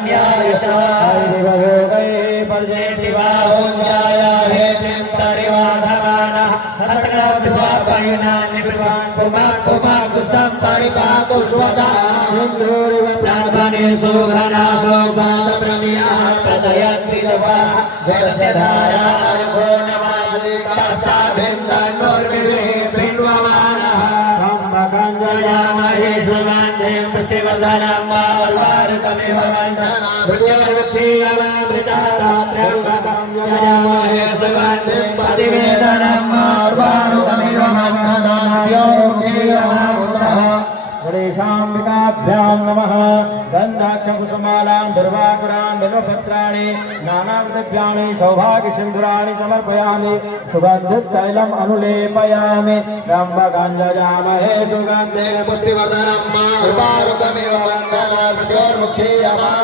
अन्याय च हरिभोगै पर्जेति वा ओंजाय हेतिन्तरिवाधमानः हस्तकलाभिस्वापयुनानि विद्वान् पुमा कुसं परिपातु स्वदा सिन्धूरिव प्रार्थने सुघनासो पादप्रमियाः प्रदयन्ति जवाः जलस्य धारा अर्घो नमादि काष्ठाभिन्दन्नोर्विभिः पिन्वमानः जयामहे सुगन्धिं पुष्टिवर्धनं वार्वारुकमिव वन्दना भृत्योर्वक्षीयमामृताता त्र्यम्बकं जयामहे सुगन्धिं प्रतिवेदनं वार्वारुकमिव वन्दना भृत्योर्वक्षीयमामृतः गणेशाम्बिकाभ्यां नमः गन्धाक्षकुसुमालां दुर्वाकुरां बिल्वपत्राणि नानाविधभ्यानि सौभाग्यसिन्धूराणि समर्पयामि सुगन्धितैलम् अनुलेपयामि त्र्यम्बकं यजामहे सुगन्धिं पुष्टिवर्धनं वार्वारुकमिव वन्दना भृत्योर्वक्षीयमामृतः